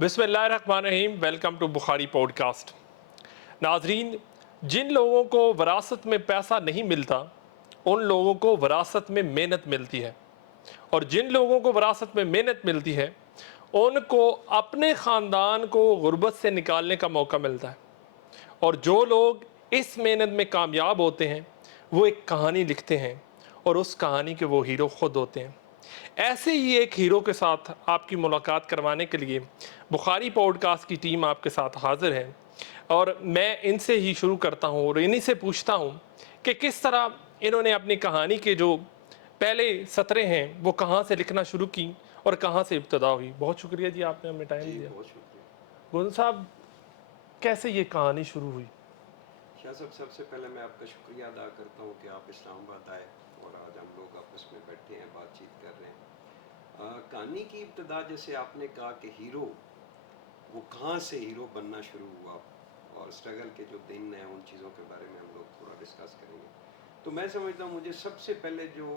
बिस्मिल्लाहिर्रहमानिर्रहीम। Welcome to Bukhari podcast. नाजरीन, जिन लोगों को विरासत में पैसा नहीं मिलता उन लोगों को विरासत में मेहनत मिलती है, और जिन लोगों को विरासत में मेहनत मिलती है उनको अपने ख़ानदान को गुर्बत से निकालने का मौका मिलता है। और जो लोग इस मेहनत में कामयाब होते हैं वो एक कहानी लिखते हैं और उस कहानी के वो हीरो खुद होते हैं। ऐसे ही एक हीरो के साथ आपकी मुलाकात करवाने के लिए बुखारी पॉडकास्ट की टीम आपके साथ हाज़िर है, और मैं इनसे ही शुरू करता हूँ और इन्हीं से पूछता हूँ कि किस तरह इन्होंने अपनी कहानी के जो पहले सतरें हैं वो कहाँ से लिखना शुरू की और कहाँ से इब्तदा हुई। बहुत शुक्रिया जी, आपने हमें टाइम जी, दिया। बहुत शुक्रिया। गोविंद साहब, कैसे ये कहानी शुरू हुई? शाह साहब, सबसे पहले मैं आपका शुक्रिया अदा करता हूँ कि आप इस्लामाबाद आए और आज हम लोग आपस में बैठे हैं, बातचीत कर रहे हैं। कहानी की इब्तदा जैसे आपने कहा कि हीरो, वो कहाँ से हीरो बनना शुरू हुआ और स्ट्रगल के जो दिन हैं उन चीज़ों के बारे में हम लोग थोड़ा डिस्कस करेंगे। तो मैं समझता हूँ मुझे सबसे पहले जो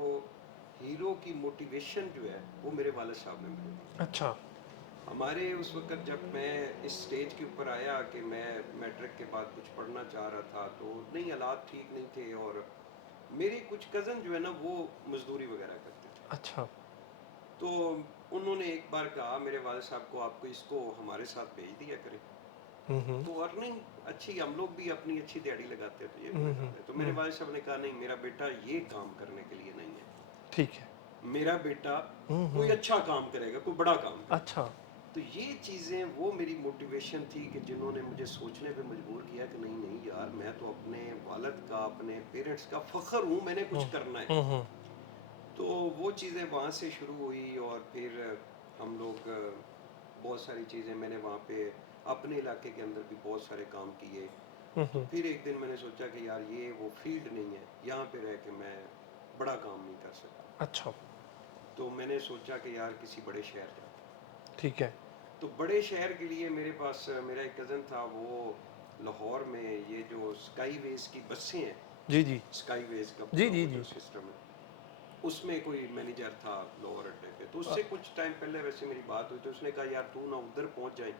हीरो की मोटिवेशन जो है वो मेरे वालिद साहब ने मुझे दी। अच्छा। हमारे उस वक़्त जब मैं इस स्टेज के ऊपर आया कि मैं मैट्रिक के बाद कुछ पढ़ना चाह रहा था, तो नहीं, हालात ठीक नहीं थे और मेरे कुछ कज़न जो है ना वो मज़दूरी वगैरह करते थे। अच्छा। तो उन्होंने एक बार कहा मेरे वालिद साहब को, आपको इसको हमारे साथ भेज दिया करें। तो अर्निंग अच्छी, हम लोग भी अपनी अच्छी दिहाड़ी लगाते हैं, तो ये भी लगा लें। तो मेरे वालिद साहब ने कहा नहीं, मेरा बेटा ये काम करने के लिए नहीं है, ठीक है। मेरा बेटा कोई अच्छा काम करेगा, कोई बड़ा काम करेगा। अच्छा। तो ये चीज़ें वो मेरी मोटिवेशन थी कि जिन्होंने मुझे सोचने पे मजबूर किया कि नहीं नहीं यार, मैं तो अपने वालिद का, अपने पेरेंट्स का फ़ख्र हूँ, मैंने कुछ करना है। तो वो चीज़ें वहाँ से शुरू हुई और फिर हम लोग बहुत सारी चीज़ें, मैंने वहाँ पे अपने इलाके के अंदर भी बहुत सारे काम किए। तो फिर एक दिन मैंने सोचा कि यार ये वो फील्ड नहीं है, यहाँ पे रह के मैं बड़ा काम नहीं कर सकता। अच्छा। तो मैंने सोचा कि यार किसी बड़े शहर जाता। ठीक है। तो बड़े शहर के लिए मेरे पास मेरा एक कज़न था, वो लाहौर में ये जो स्काई वेज की बसें हैं, जी जी। स्काई वेज का जी पूरा जी वो जो जी। सिस्टम है, उसमें कोई मैनेजर था लाहौर अड्डे पे। तो उससे कुछ टाइम पहले वैसे मेरी बात हुई, तो उसने कहा यार तू ना उधर पहुंच जाए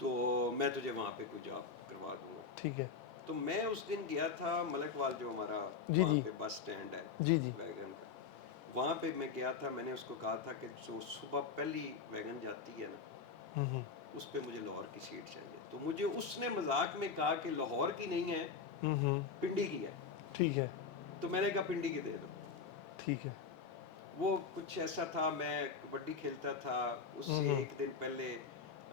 तो मैं तुझे वहाँ पे कोई जॉब करवा दूंगा। ठीक है। तो मैं उस दिन गया था मलकवाल, जो हमारा जी वहाँ जी। पे बस स्टैंड है जी जी। वैगन का, वहाँ पे मैं गया था। मैंने उसको कहा था कि जो सुबह पहली वैगन जाती है ना, उस पे मुझे लाहौर की सीट चाहिए। तो मुझे उसने मजाक में कहा कि लाहौर की नहीं है, पिंडी की है। ठीक है। तो मैंने कहा पिंडी की दे दो। ठीक है। वो कुछ ऐसा था, मैं कबड्डी खेलता था, उससे एक दिन पहले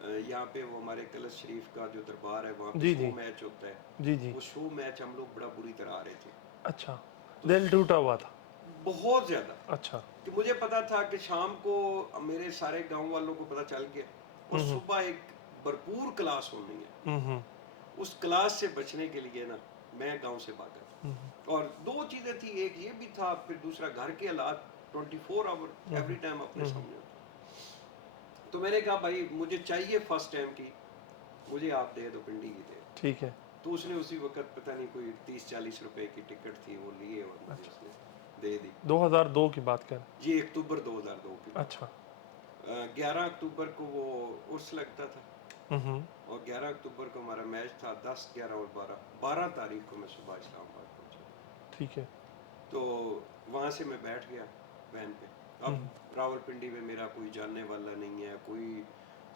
यहाँ पे वो हमारे कलश शरीफ का जो दरबार है वहाँ पे जी शो जी। मैच होता है। जी जी। वो शो मैच हम लोग बड़ा बुरी तरह आ रहे थे। अच्छा। तो दिल टूटा हुआ था। बहुत ज़्यादा, अच्छा। कि मुझे पता था कि शाम को मेरे सारे गांव वालों को पता चल गया और सुबह एक भरपूर क्लास होनी है। उस क्लास से बचने के लिए ना मैं गांव से भागा। और दो चीज़ें थी, एक ये भी था, फिर दूसरा घर के हालात 24 आवर एवरी टाइम अपने सामने होता। तो मैंने कहा भाई मुझे चाहिए फर्स्ट टाइम की, मुझे आप दे दो, पिंडी की दे। ठीक है। तो उसने उसी वक्त पता नहीं कोई 30-40 रुपए की टिकट थी, वो लिए और मुझे अच्छा। उसने दे दी। 2002 की बात कर। ये अक्टूबर 2002 की बात अच्छा। है। 11 अक्टूबर को वो उर्स लगता था और 11 अक्टूबर को हमारा मैच था। 10, 11 और 12 तारीख को मैं सुबह इस्लामाबाद पहुंचा। ठीक है। तो वहाँ से मैं बैठ गया वैन पे। अब रावलपिंडी में मेरा कोई जानने वाला नहीं है, कोई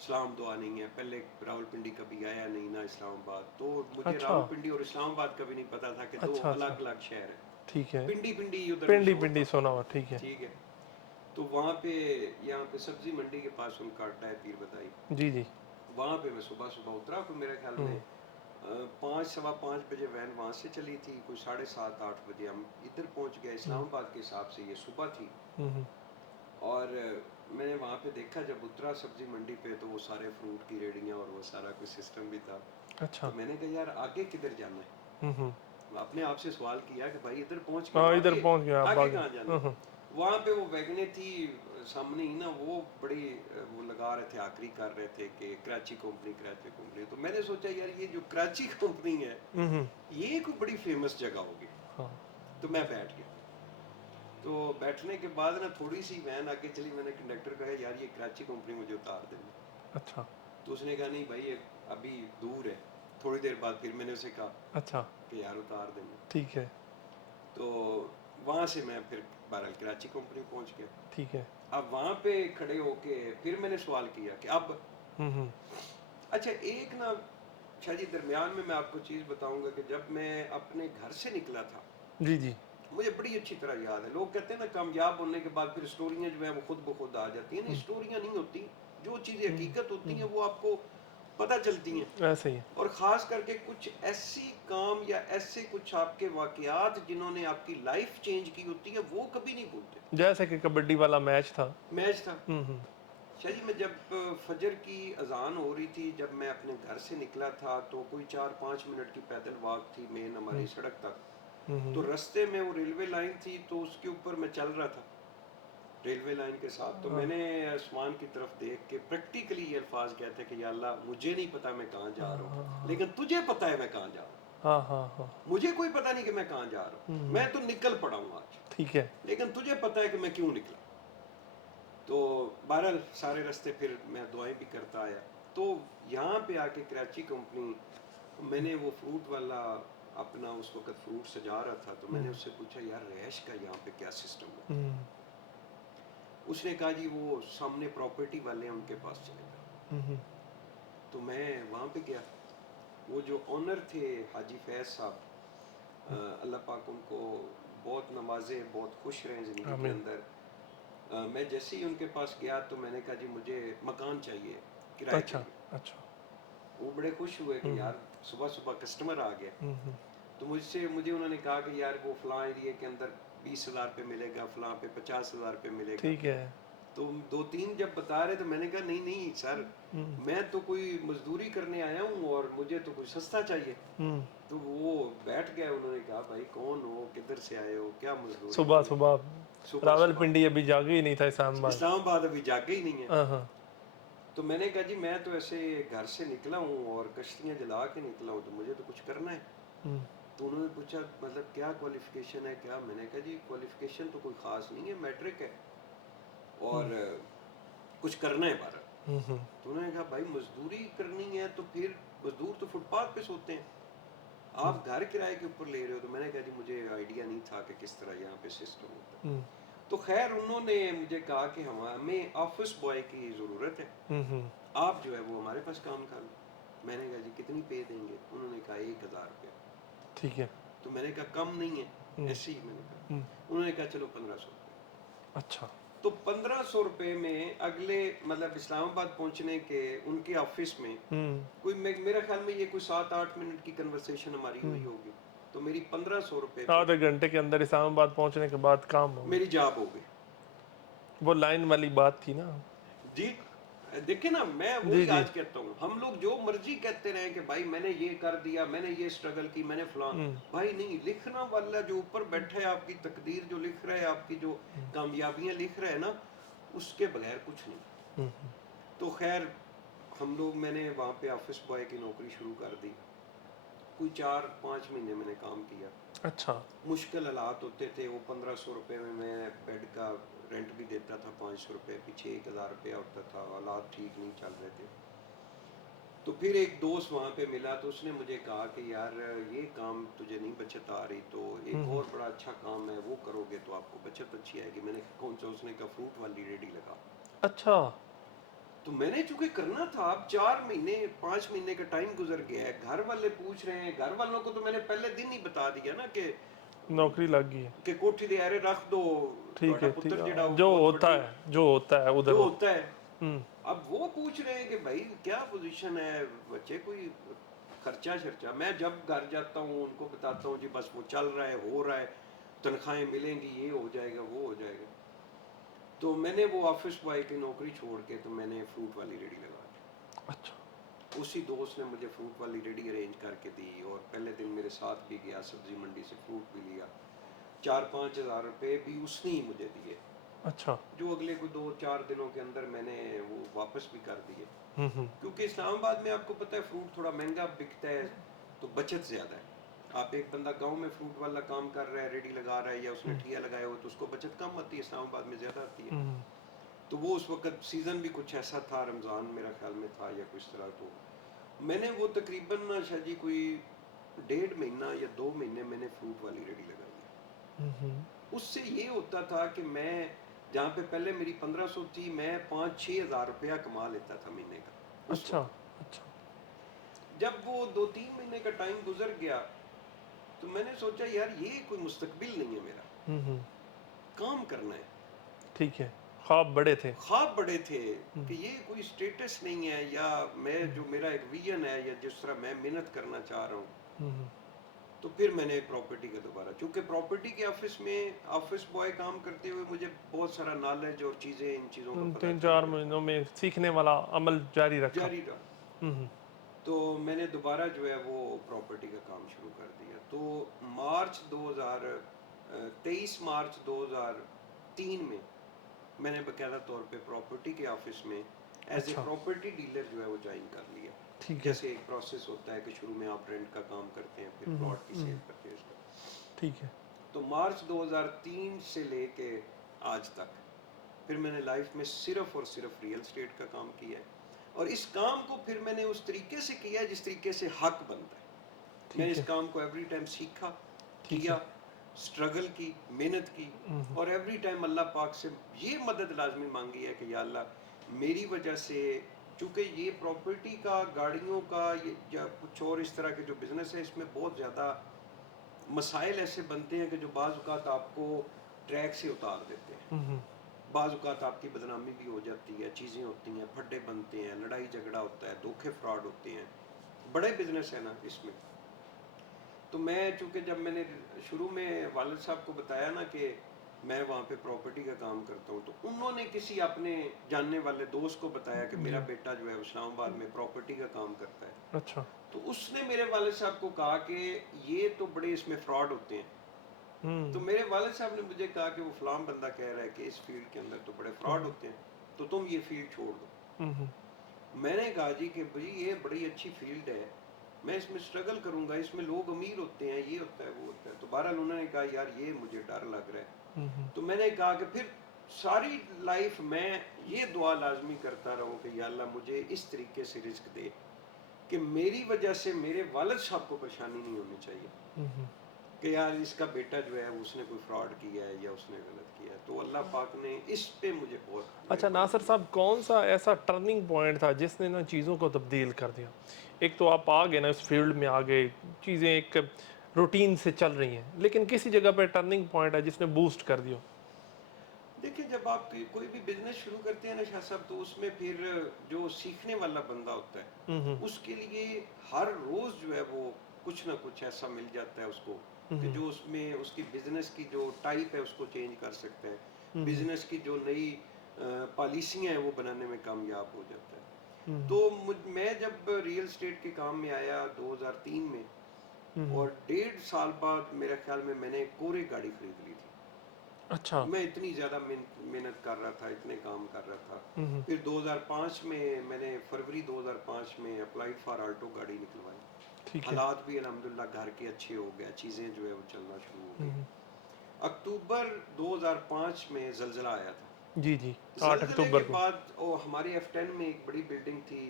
सलाम दुआ नहीं है। पहले रावलपिंडी कभी आया नहीं ना इस्लामाबाद, तो मुझे अच्छा। रावलपिंडी और इस्लामाबाद कभी नहीं पता था कि दो अच्छा। अच्छा। अलग अलग शहर है। ठीक है। पिंडी पिंडी उधर पिंडी मशहूर पिंडी था। सोना हुआ। ठीक है। ठीक है। तो वहाँ पे, यहाँ पे सब्जी मंडी के पास उनका अड्डा है, पीर बदाई। जी जी। वहाँ पे मैं सुबह सुबह उतरा, तो मेरे ख्याल में 5, सवा 5 बजे वैन वहाँ से चली थी। कोई 7:30-8 बजे हम इधर पहुँच गए। इस्लामाबाद के हिसाब से ये सुबह थी। और मैंने वहाँ पे देखा, जब उतरा सब्जी मंडी पे, तो वो सारे फ्रूट की रेड़ियाँ और वो सारा कुछ सिस्टम भी था। अच्छा। तो मैंने कहा यार आगे किधर जाना है। अपने आप से सवाल किया कि भाई इधर पहुँच गए, हाँ, इधर आगे पहुंच गया आप आगे आगे। कहाँ जाना है। वहाँ पे वो वैगनें थी सामने ही ना, वो बड़ी वो लगा रहे थे, आखिरी कर रहे थे कि कराची कंपनी, कराची कंपनी। तो मैंने सोचा यार ये जो कराची कंपनी है ये कोई बड़ी फेमस जगह होगी। हाँ। तो मैं बैठ गया। तो बैठने के बाद ना थोड़ी सी वैन आगे चली, मैंने कंडक्टर को कहा यार ये कराची कंपनी मुझे उतार देना। अच्छा तो उसने कहा नहीं भाई अभी दूर है। थोड़ी देर बाद फिर मैंने उसे कहा अच्छा कि यार उतार देंगे। ठीक है तो वहाँ से मैं फिर बहरहाल कराची कंपनी पहुँच गया। ठीक है अब वहाँ पे खड़े होके फिर मैंने सवाल किया कि अब हम्म अच्छा एक ना शायद ये दरमियान में मैं आपको चीज़ बताऊंगा कि जब मैं अपने घर से निकला था, जी जी मुझे बड़ी अच्छी तरह याद है। लोग कहते हैं ना कामयाब होने के बाद फिर स्टोरियाँ जो है वो खुद ब खुद आ जाती हैं। नहीं, स्टोरियाँ नहीं होती, जो चीज़ें हकीकत होती हैं वो आपको पता चलती हैं। ऐसे ही और ख़ास करके कुछ ऐसी काम या ऐसे कुछ आपके वाक़यात जिन्होंने आपकी लाइफ चेंज की होती है वो कभी नहीं भूलते। जैसे कि कबड्डी वाला मैच था मैच था हम्म शाह जी, मैं जब फजर की अजान हो रही थी, जब मैं अपने घर से निकला था तो कोई 4-5 मिनट की पैदल वॉक थी मेन हमारी सड़क तक। तो हम्म रास्ते में वो रेलवे लाइन थी तो उसके ऊपर मैं चल रहा था रेलवे लाइन के साथ। तो मैंने आसमान की तरफ देख के प्रैक्टिकली ये अल्फाज कहते कि या अल्लाह मुझे नहीं पता मैं कहाँ जा रहा हूँ, लेकिन तुझे पता है मैं कहाँ जा रहा हाँ हाँ हाँ हूँ। मुझे कोई पता नहीं कि मैं कहाँ जा रहा हूँ, मैं तो निकल पड़ा हूँ आज, ठीक है लेकिन तुझे पता है कि मैं क्यों निकला। तो बहरहाल सारे रास्ते फिर मैं दुआएं भी करता आया। तो यहाँ पे आके कराची कंपनी, मैंने वो फ्रूट वाला अपना उस वक्त फ्रूट सजा रहा था तो मैंने उससे पूछा यार रैश का यहाँ पे क्या सिस्टम है। हम्म उसने कहा जी वो सामने प्रॉपर्टी वाले हैं उनके पास चले जाओ। हम्म तो मैं वहाँ पे गया। वो जो ऑनर थे हाजी फैज साहब, अल्लाह पाक उनको बहुत नवाजे, बहुत खुश रहें ज़िंदगी के आमीन अंदर। मैं जैसे ही उनके पास गया तो मैंने कहा जी मुझे मकान चाहिए, किराए अच्छा चाहिए। अच्छा वो बड़े खुश हुए कि यार सुबह सुबह कस्टमर आ गया। हम्म तो मुझे उन्होंने कहा कि यार वो फलां एरिए के अंदर 20,000 पे मिलेगा, फलां पे 50,000 पे मिलेगा। ठीक है तो 2-3 जब बता रहे तो मैंने कहा नहीं नहीं सर, मैं तो कोई मजदूरी करने आया हूँ और मुझे तो कुछ सस्ता चाहिए। हम्म तो वो बैठ गया, उन्होंने कहा भाई कौन हो, किधर से आए हो, क्या मजदूरी सुबह करनी। सुबह सुबह रावलपिंडी सुबह अभी जागे ही नहीं था इस्लामाबाद इस्लामाबाद अभी जागे ही नहीं है। हाँ हाँ तो मैंने कहा जी मैं तो ऐसे घर से निकला हूँ और कश्तियाँ जला के निकला हूँ तो मुझे तो कुछ करना है। हम्म तो उन्होंने पूछा मतलब क्या क्वालिफिकेशन है क्या। मैंने कहा जी क्वालिफिकेशन तो कोई ख़ास नहीं है, मैट्रिक है और कुछ करना है बारह। हम्म तो उन्होंने कहा भाई मजदूरी करनी है तो फिर मजदूर तो फुटपाथ पे सोते हैं, आप घर किराए के ऊपर ले रहे हो। तो मैंने कहा जी मुझे आइडिया नहीं था कि किस तरह यहाँ पे सिस्टम होता है। हम्म तो खैर उन्होंने मुझे कहा कि हमें ऑफिस बॉय की ज़रूरत है, हम्म आप जो है वो हमारे पास काम कर लो। मैंने कहा जी कितनी पे देंगे। उन्होंने कहा 1,000 रुपये। ठीक है तो मैंने कहा कम नहीं है, ऐसे ही मैंने कहा। उन्होंने कहा चलो 1,500 रुपये। अच्छा तो 1,500 रुपये में अगले मतलब इस्लामाबाद पहुंचने के उनके ऑफिस में कोई मेरा ख्याल में ये कोई 7-8 मिनट की कन्वर्सेशन हमारी हुई होगी। तो मेरी 1,500 रुपये पे आधे घंटे के अंदर इस्लामाबाद पहुंचने के बाद काम हो गया मेरी जॉब हो गई। वो लाइन वाली बात थी ना जी देखिए ना, मैं जी वही जी आज कहता हूँ, हम लोग जो मर्जी कहते रहे कि भाई मैंने ये कर दिया, मैंने ये स्ट्रगल की, मैंने फलां। भाई नहीं, लिखना वाला जो ऊपर बैठा है, आपकी तकदीर जो लिख रहा है, आपकी जो कामयाबियां लिख रहा है ना, उसके बगैर कुछ नहीं। तो खैर हम लोग, मैंने वहाँ पे ऑफिस बॉय की नौकरी शुरू कर दी। कोई 4-5 महीने मैंने काम किया। अच्छा मुश्किल हालात होते थे। वो 1,500 रुपये में मैं बेड का रेंट भी देता था, 500 रुपये, पीछे 1,000 रुपया होता था। हालात ठीक नहीं चल रहे थे। तो फिर एक दोस्त वहाँ पे मिला तो उसने मुझे कहा कि यार ये काम तुझे नहीं बचत आ रही तो एक और बड़ा अच्छा काम है, वो करोगे तो आपको बचत अच्छी आएगी। मैंने कहा कौन सा। उसने कहा फ्रूट वाली रेडी लगा। अच्छा तो मैंने चूंकि करना था, अब 4 महीने 5 महीने का टाइम गुजर गया है, घर वाले पूछ रहे हैं। घर वालों को तो मैंने पहले दिन ही बता दिया ना नौकरी लग गई है कि कोठी दे आरे रख दो, ठीक ਤੁਹਾਡਾ है ठीक पुत्र है जेड़ा वो जो बहुत होता बड़ी है जो होता है उधर जो हो होता है। हम्म अब वो पूछ रहे हैं कि भाई क्या पोजीशन है, बच्चे कोई खर्चा शर्चा। मैं जब घर जाता हूँ उनको बताता हूँ जी बस वो चल रहा है, हो रहा है, तनख्वाहें मिलेंगी, ये हो जाएगा, वो हो जाएगा। तो मैंने वो ऑफिस बॉय की नौकरी छोड़ के तो मैंने फ्रूट वाली रेडी लगा दी। अच्छा उसी दोस्त ने मुझे फ्रूट वाली रेडी अरेंज करके दी और पहले दिन मेरे साथ भी गया, सब्जी मंडी से फ्रूट भी लिया। 4-5 हज़ार रुपये भी उसने ही मुझे दिए, अच्छा जो अगले को 2-4 दिनों के अंदर मैंने वो वापस भी कर दिए। हम्म क्योंकि इस्लामाबाद में आपको पता है फ्रूट थोड़ा महंगा बिकता है तो बचत ज़्यादा है। आप एक बंदा गांव में फ्रूट वाला काम कर रहा है, रेडी लगा रहा है, या उसने ठिया लगाया हो तो उसको बचत कम आती है, इस्लामाबाद में ज़्यादा आती है। तो वो उस वक्त सीज़न भी कुछ ऐसा था, रमज़ान मेरा ख्याल में था या कुछ तरह। तो मैंने वो तकरीबन शायद जी कोई 1.5 महीना या 2 महीने मैंने फ्रूट वाली रेडी लगाई है। उससे ये होता था कि मैं जहाँ पे पहले मेरी 1500 थी, मैं 5-6 हज़ार रुपया कमा लेता था महीने का उस अच्छा, वक्त। अच्छा। जब वो 2-3 महीने का टाइम गुजर गया तो मैंने सोचा यार ये कोई मुस्तकबिल नहीं है मेरा, हुँ, हुँ। काम करना है। ठीक है, ख्वाब बड़े थे। ख्वाब बड़े थे हुँ, कि ये कोई स्टेटस नहीं है, या मैं हुँ, जो मेरा एक विजन है या जिस तरह मैं मेहनत करना चाह रहा हूँ। हुँ, हुँ। तो फिर मैंने प्रॉपर्टी का दोबारा, चूंकि प्रॉपर्टी के ऑफिस में ऑफिस बॉय काम करते हुए मुझे बहुत सारा नॉलेज और चीज़ें, इन चीज़ों का पता चल 3-4 गया, महीनों में सीखने वाला अमल जारी रखा। जारी रहा। हुँ, हुँ। तो मैंने दोबारा जो है वो प्रॉपर्टी का काम शुरू कर दिया। तो मार्च 23 मार्च 2003 में मैंने बाकायदा तौर पे प्रॉपर्टी के ऑफिस में एज ए अच्छा, प्रॉपर्टी डीलर जो है वो ज्वाइन कर लिया। ठीक है। जैसे एक प्रोसेस होता है कि शुरू में आप रेंट का काम करते हैं, फिर हुँ, हुँ, प्लॉट की हुँ। सेल परचेज का। ठीक है। तो मार्च 2003 से लेके आज तक फिर मैंने लाइफ में सिर्फ और सिर्फ रियल एस्टेट का काम किया है, और इस काम को फिर मैंने उस तरीके से किया है जिस तरीके से हक बनता है। मैंने ठीक इस है, काम को एवरी टाइम सीखा, ठीक किया, है। स्ट्रगल की, मेहनत की, हुँ, हुँ। और एवरी टाइम अल्लाह पाक से ये मदद लाजमी मांगी है कि या अल्लाह मेरी वजह से, चूँकि ये प्रॉपर्टी का, गाड़ियों का, ये या कुछ और इस तरह के जो बिज़नेस है, इसमें बहुत ज़्यादा मसाइल ऐसे बनते हैं कि जो बाज़ औक़ात आपको ट्रैक से उतार देते हैं। हुँ, हुँ। बाज़ औक़ात आपकी बदनामी भी हो जाती है, चीज़ें होती हैं, फड्डे बनते हैं, लड़ाई झगड़ा होता है, धोखे फ्रॉड होते हैं। बड़े बिज़नेस है ना इसमें। तो मैं, चूँकि जब मैंने शुरू में वालिद साहब को बताया ना कि मैं वहाँ पे प्रॉपर्टी का काम करता हूँ, तो उन्होंने किसी अपने जानने वाले दोस्त को बताया कि मेरा जी, बेटा जो है इस्लामाबाद में प्रॉपर्टी का काम करता है। अच्छा। तो उसने मेरे वालिद साहब को कहा कि ये तो बड़े इसमें फ्रॉड होते हैं। तो हुँ, मेरे वालिद साहब ने मुझे कहा कि वो फलां बंदा कह रहा है कि इस फील्ड के अंदर तो बड़े फ्रॉड हुँ, होते हैं, तो तुम ये फील्ड छोड़ दो। हुँ, हुँ। मैंने कहा जी कि भाई ये बड़ी अच्छी फील्ड है, मैं इसमें स्ट्रगल करूंगा, इसमें लोग अमीर होते हैं, ये होता है, वो होता है। तो बहरहाल उन्होंने कहा यार ये मुझे डर लग रहा है। हुँ, हुँ। तो मैंने कहा कि फिर सारी लाइफ मैं ये दुआ लाजमी करता रहूं कि या अल्लाह मुझे इस तरीके से रिस्क दे कि मेरी वजह से मेरे वालिद साहब को परेशानी नहीं होनी चाहिए हुँ, हुँ। कि यार इसका बेटा जो है उसने कोई फ्रॉड किया है या उसने गलत किया है। तो अल्लाह पाक ने इस पे मुझे बहुत अच्छा मेहरबानी नासिर की। साहब, कौन-सा ऐसा टर्निंग पॉइंट था जिसने ना चीज़ों को तब्दील कर दिया? एक तो आप आ गए ना, इस फील्ड में आ गए, चीज़ें एक रूटीन से चल रही हैं, लेकिन किसी जगह पे टर्निंग पॉइंट है जिसने बूस्ट कर दिया? देखिए, जब आप कोई भी बिजनेस शुरू करते हैं ना शाह साहब, तो उसमें फिर जो सीखने वाला बंदा होता है, हुँ, हुँ। उसके लिए हर रोज़ जो है वो कुछ ना कुछ ऐसा मिल जाता है उसको हुँ, कि हुँ। जो उसमें उसकी बिजनेस की जो टाइप है उसको चेंज कर सकता है। हुँ, हुँ। बिजनेस की जो नई पॉलिसियाँ हैं वो बनाने में कामयाब हो जाता है। हुँ, हुँ। तो मैं जब रियल एस्टेट के काम में आया 2003 में, हुँ, हुँ। और 1.5 साल बाद मेरे ख्याल में मैंने कोरे गाड़ी खरीद ली थी। अच्छा। मैं इतनी ज़्यादा मेहनत कर रहा था, इतने काम कर रहा था। हुँ, हुँ। फिर 2005 में मैंने, फरवरी 2005 में अप्लाइड फॉर आल्टो गाड़ी निकलवाई। ठीक है। हालात भी अल्हम्दुलिल्लाह घर के अच्छे हो गए, चीज़ें जो है वो चलना शुरू हो हुँ, गई। हुँ। अक्टूबर 2005 में ज़लज़ला आया था। जी, जी। 8 ज़लज़ले अक्टूबर के को। बाद हमारे F10 में एक बड़ी बिल्डिंग थी,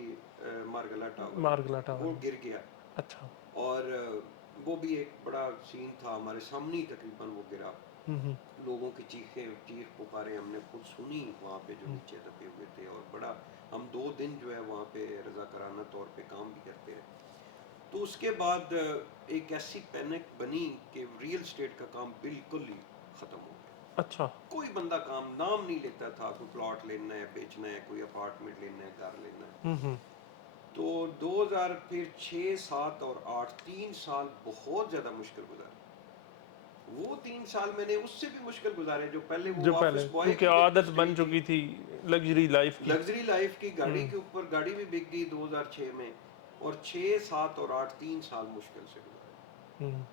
मारगला टावर, मारगला टावर वो में। गिर गया। अच्छा। और वो भी एक बड़ा सीन था, हमारे सामने ही तकरीबन वो गिरा। हुँ, हुँ। लोगों की चीख पुकारें हमने खुद सुनी वहाँ पे जो हुँ। नीचे दबे हुए थे, और बड़ा, हम 2 दिन जो है वहाँ पे रज़ाकाराना तौर पे काम भी करते हैं। तो उसके बाद एक ऐसी पैनिक बनी कि रियल एस्टेट का काम बिल्कुल ही ख़त्म हो गया। अच्छा। कोई बंदा काम नाम नहीं लेता था, कोई प्लॉट लेना है, बेचना है, कोई अपार्टमेंट लेना है, घर लेना है। हुँ, हुँ। तो 2000 फिर 6, 7 और 8, 3 साल बहुत ज़्यादा मुश्किल गुजारे। वो 3 साल मैंने उससे भी मुश्किल गुजारे जो पहले वो जो पहले ऑफिस बॉय क्योंकि की आदत बन स्टेज थी। चुकी थी लग्ज़री लाइफ़ की। लग्जरी लाइफ की, गाड़ी हुँ, के ऊपर गाड़ी भी बिक गई 2006 में। और 6, 7 और 8, 3 साल मुश्किल से गुजारे। हुँ।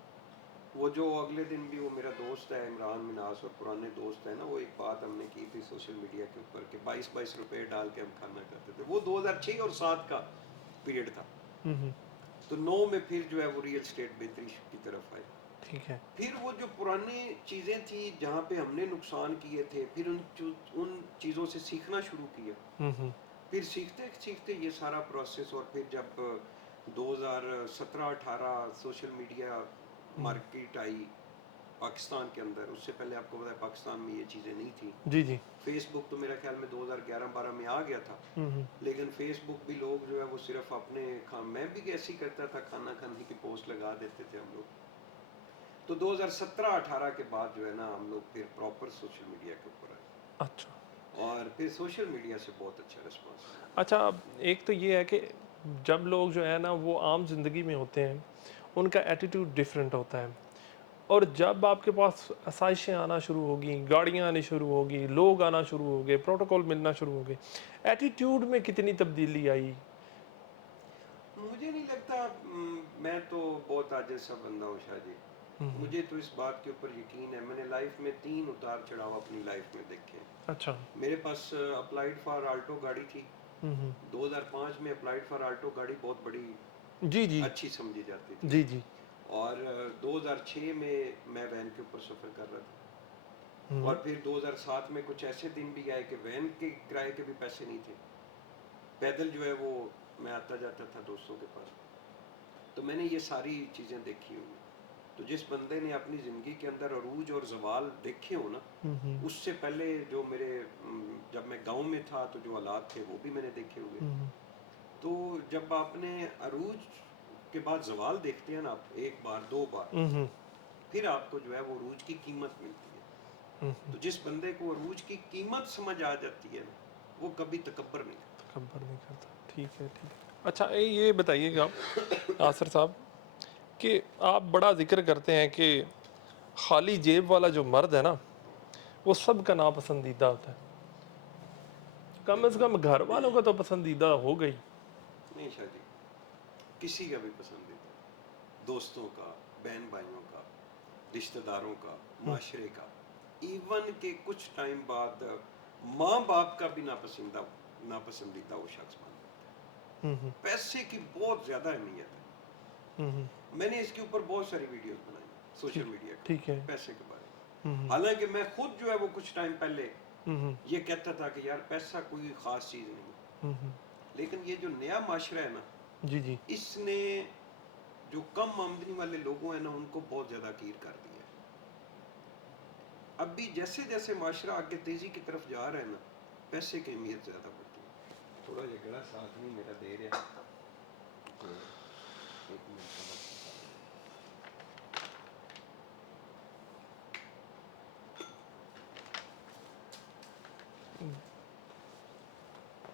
वो जो अगले दिन भी वो मेरा दोस्त है इमरान मिनास, और पुराने दोस्त है ना, वो एक बात हमने की थी सोशल मीडिया के ऊपर कि 22-22 रुपए डाल के हम खाना खाते थे। वो 2006 और 7 का पीरियड था। हुँ, हुँ। तो 9 में फिर जो है वो रियल एस्टेट बेहतरी की तरफ आई। ٹھیک ہے. پھر وہ جو پرانی چیزیں تھیں جہاں پہ ہم نے نقصان کیے تھے، پھر ان چیزوں سے سیکھنا شروع کیا. پھر سیکھتے سیکھتے یہ سارا پروسیس، اور پھر جب 2017-18 social media market I Pakistan کے اندر، اس سے پہلے آپ کو پتا ہے پاکستان میں یہ چیزیں نہیں تھیں. جی جی. فیس بک تو میرا خیال میں 2011-12 میں آ گیا تھا، لیکن فیس بک بھی لوگ جو ہے وہ صرف اپنے میں بھی ایسے ہی کرتا تھا، کھانا کھانے کی پوسٹ لگا دیتے تھے ہم لوگ. تو 2017-18 کے بعد جو ہے نا ہم لوگ پھر پراپر سوشل میڈیا کے اوپر آئے، اچھا اور پھر سوشل میڈیا سے بہت اچھا رسپانس ملا. اچھا. اب ایک تو یہ ہے کہ جب لوگ جو ہے نا وہ عام زندگی میں ہوتے ہیں ان کا ایٹیٹیوڈ ڈیفرنٹ ہوتا ہے، اور جب آپ کے پاس آسائشیں آنا شروع ہوگی، گاڑیاں آنی شروع ہوگی، لوگ آنا شروع ہو گئے، پروٹوکول ملنا شروع ہو گئے، ایٹیٹیوڈ میں کتنی تبدیلی آئی؟ مجھے نہیں لگتا، میں تو بہت عاجز سا بندہ ہوں شاہ جی. مجھے تو اس بات کے اوپر یقین ہے، میں نے لائف میں 3 اتار چڑھاؤ اپنی لائف میں دیکھے. اچھا. میرے پاس اپلائیڈ فار آلٹو گاڑی تھی. 2005 میں اپلائیڈ فار آلٹو گاڑی بہت بڑی جی جی اچھی سمجھی جاتی تھی. جی جی. اور 2006 میں وین کے اوپر سفر کر رہا تھا. اور پھر 2007 میں کچھ ایسے دن بھی آئے کہ وین کے کرائے کے بھی پیسے نہیں تھے، پیدل جو ہے وہ میں آتا جاتا تھا دوستوں کے پاس. تو میں نے یہ ساری چیزیں دیکھی ہوئی. تو جس بندے نے اپنی زندگی کے اندر عروج اور زوال دیکھے ہو نا، اس سے پہلے جو میرے جب میں گاؤں میں تھا تو جو حالات تھے وہ بھی میں نے دیکھے ہوئے. تو جب آپ نے عروج کے بعد زوال دیکھتے ہیں نا آپ، ایک بار 2 بار، پھر آپ کو جو ہے وہ عروج کی قیمت ملتی ہے. تو جس بندے کو عروج کی قیمت سمجھ آ جاتی ہے نا، وہ کبھی تکبر نہیں کرتا. تکبر نہیں کرتا. ٹھیک ہے ٹھیک ہے. اچھا یہ بتائیے گا ناصر صاحب کہ آپ بڑا ذکر کرتے ہیں کہ خالی جیب والا جو مرد ہے نا وہ سب کا ناپسندیدہ ہوتا ہے. کم از کم گھر والوں کا تو پسندیدہ ہو گئی. نہیں شاہ جی، کسی کا بھی پسندیدہ، دوستوں کا، بہن بھائیوں کا، رشتہ داروں کا، معاشرے کا، ایون کہ کچھ ٹائم بعد ماں باپ کا بھی ناپسندیدہ وہ شخص بن جاتا ہے. پیسے کی بہت زیادہ اہمیت ہے. میں نے اس کے اوپر بہت ساری ویڈیوز بنائی سوشل میڈیا کے ٹھیک ہے. اوپر پیسے کے بارے میں. حالانکہ میں خود جو ہے وہ کچھ ٹائم پہلے یہ کہتا تھا کہ یار پیسہ کوئی خاص چیز نہیں، لیکن یہ جو نیا معاشرہ ہے نا، جی جی. اس نے جو کم آمدنی والے لوگوں ہیں نا ان کو بہت زیادہ کیر کر دیا ہے. اب بھی جیسے جیسے معاشرہ آگے تیزی کی طرف جا رہا ہے نا، پیسے کی اہمیت زیادہ بڑھتی ہے. تھوڑا جھگڑا ساتھ میں میرا دے رہا ہے. ایک منٹ.